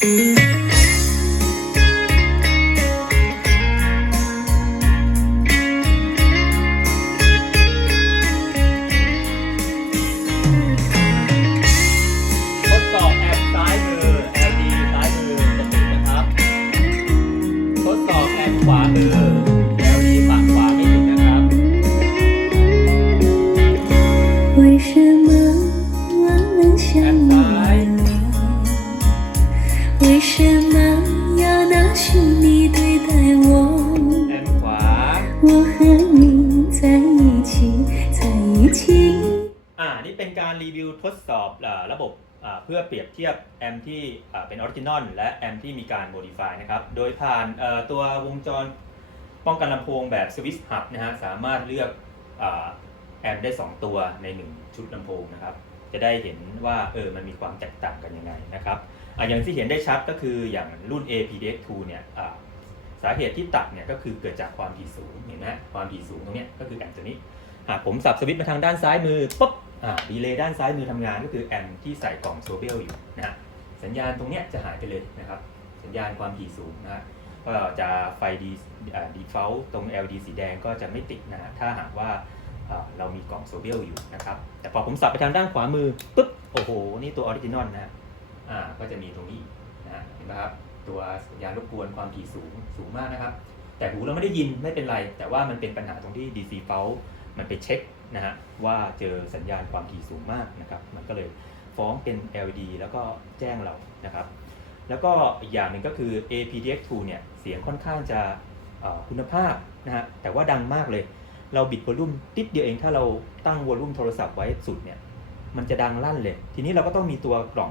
ท 为什么要拿虚拟对待我？ แอปขวา 我和你在一起，在一起。 อ่า นี่เป็นการรีวิวทดสอบเอ่อระบบอ่าเพื่อเปรียบเทียบแอมที่อ่าเป็นออริจินอลและแอมที่มีการโมดิฟายนะครับ โดยผ่านเอ่อตัววงจรป้องกันลำโพงแบบสวิสหับนะฮะ สามารถเลือกอ่าแอมได้ 2 ตัวใน 1 ชุดลำโพงนะครับ จะได้เห็นว่าเออมันมีความแตกต่างกันยังไงนะครับอะอย่างที่เห็นได้ชัดก็คืออย่างรุ่น APDX2 เนี่ยสาเหตุที่ตัดเนี่ยก็คือเกิดจากความถี่สูงเห็นไหมความถี่สูงตรงเนี้ยก็คือแอมตัวนี้หากผมสับสวิตช์มาทางด้านซ้ายมือปุ๊บอ่าดีเลย์ด้านซ้ายมือทำงานก็คือแอมที่ใส่กล่องโซเบลอยู่นะสัญญาณตรงเนี้ยจะหายไปเลยนะครับสัญญาณความถี่สูงนะฮะก็จะไฟดีดีฟอลตรง LED สีแดงก็จะไม่ติดนะถ้าหากว่า เรามีกล่องโซเบลอยู่นะครับ แต่พอผมสับไปทางด้านขวามือปุ๊บโอ้โห นี่ตัวออริจินอลนะอ่าก็จะมีตรงนี้นะเห็นไหมครับ ตัวสัญญาณรบกวนความถี่สูงสูงมากนะครับ แต่หูเราไม่ได้ยินไม่เป็นไร แต่ว่ามันเป็นปัญหาตรงที่ DC f a u l มันไปเช็คนะฮะว่าเจอสัญญาณความถี่สูงมากนะครับ มันก็เลยฟ้องเป็น LED แล้วก็แจ้งเรานะครับ แล้วก็อีกอย่างหนึ่งก็คือ APDX2 เนี่ยเสียงค่อนข้างจะคุณภาพนะฮะแต่ว่าดังมากเลย เราบิดวอลลุ่มติดเดียวเองถ้าเราตั้งวอลลุ่มโทรศัพท์ไว้สุดเนี่ยมันจะดังลั่นเลย ทีนี้เราก็ต้องมีตัวกล่อง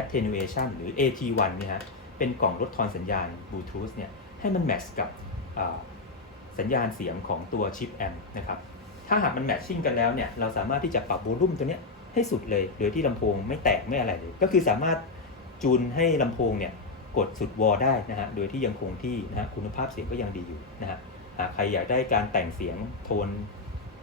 attenuation หรือ AT1 เนี่ยฮะเป็นกล่องลดทอนสัญญาณบลูทูธเนี่ยให้มันแมทช์กับสัญญาณเสียงของตัวชิปแอมนะครับถ้าหากมันแมทชิ่งกันแล้วเนี่ยเราสามารถที่จะปรับโวลูมตัวเนี้ยให้สุดเลย โดยที่ลำโพงไม่แตกไม่อะไรเลย ก็คือสามารถจูนให้ลำโพงเนี่ยกดสุดวอลได้นะฮะโดยที่ยังคงที่นะฮะคุณภาพเสียงก็ยังดีอยู่นะฮะ หากใครอยากได้การแต่งเสียงโทน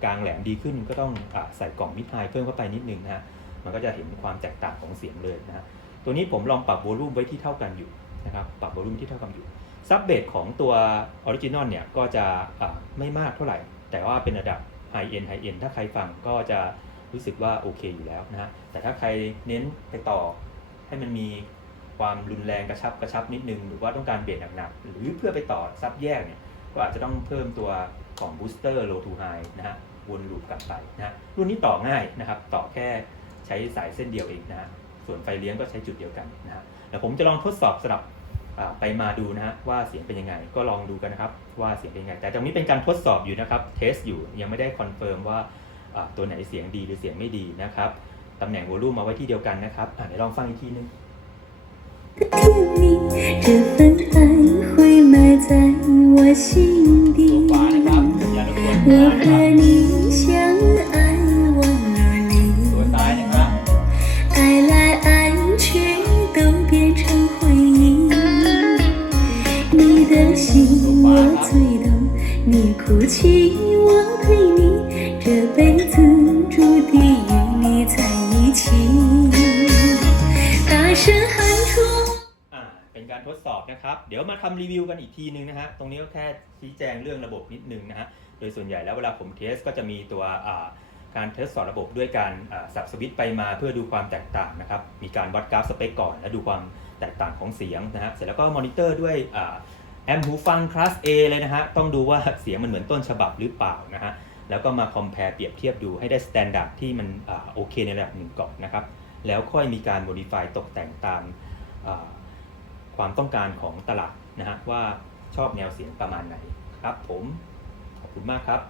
กลางแหลมดีขึ้น ก็ต้องอใส่กล่องมิดไฮเพิ่มเข้าไปนิดนึงนะฮะมันก็จะเห็นความแตกต่างของเสียงเลยนะฮะตัวนี้ผมลองปรับโวลูมไว้ที่เท่ากันอยู่นะครับปรับโวลูมที่เท่ากันอยู่ซับเบสของตัวออริจินอลเนี่ยก็จะไม่มากเท่าไหร่ แต่ว่าเป็นระดับไฮเอ็นไฮเอ็นถ้าใครฟังก็จะรู้สึกว่าโอเคอยู่แล้วนะฮะแต่ถ้าใครเน้นไปต่อให้มันมีความรุนแรงกระชับกระชับนิดนึง หรือว่าต้องการเบสหนักๆหรือเพื่อไปต่อซับแยกเนี่ย ก็อาจจะต้องเพิ่มตัวของบูสเตอร์ low to high นะฮะวนลูปกลับไปนะรุ่นนี้ต่อง่ายนะครับต่อแค่ใช้สายเส้นเดียวเองนะฮะส่วนไฟเลี้ยงก็ใช้จุดเดียวกันนะฮะเดี๋ยวผมจะลองทดสอบสลับไปมาดูนะฮะว่าเสียงเป็นยังไงก็ลองดูกันนะครับว่าเสียงเป็นยังไง แต่ตรงนี้เป็นการทดสอบอยู่นะครับเทสอยู่ยังไม่ได้คอนเฟิร์มว่าตัวไหนเสียงดีหรือเสียงไม่ดีนะครับตำแหน่งวอลลุ่มมาไว้ที่เดียวกันนะครับเดี๋ยวลองฟังอีกทีนึง 你哭泣我陪你，这辈子注定与你在一起。大声喊出。 อ่าเป็นการทดสอบนะครับ เดี๋ยวมาทำรีวิวกันอีกทีนึงนะฮะ ตรงนี้ก็แค่ชี้แจงเรื่องระบบนิดนึงนะฮะ โดยส่วนใหญ่แล้วเวลาผมเทสก็จะมีตัวอ่าการทดสอบระบบด้วยการอ่าสับสวิตช์ไปมาเพื่อดูความแตกต่างนะครับ มีการวัดกราฟสเปคก่อน แล้วดูความแตกต่างของเสียงนะฮะ เสร็จแล้วก็มอนิเตอร์ด้วยอ่า แอมหูฟังคลาส A เลยนะฮะ ต้องดูว่าเสียงมันเหมือนต้นฉบับหรือเปล่านะฮะ แล้วก็มาคอมเพลเปรียบเทียบดูให้ได้สแตนดาร์ดที่มันอโอเคในระดับหนึ่งก่อนนะครับ แล้วค่อยมีการโมดิฟายตกแต่งตามความต้องการของตลาดนะฮะว่าชอบแนวเสียงประมาณไหนครับผม ขอบคุณมากครับ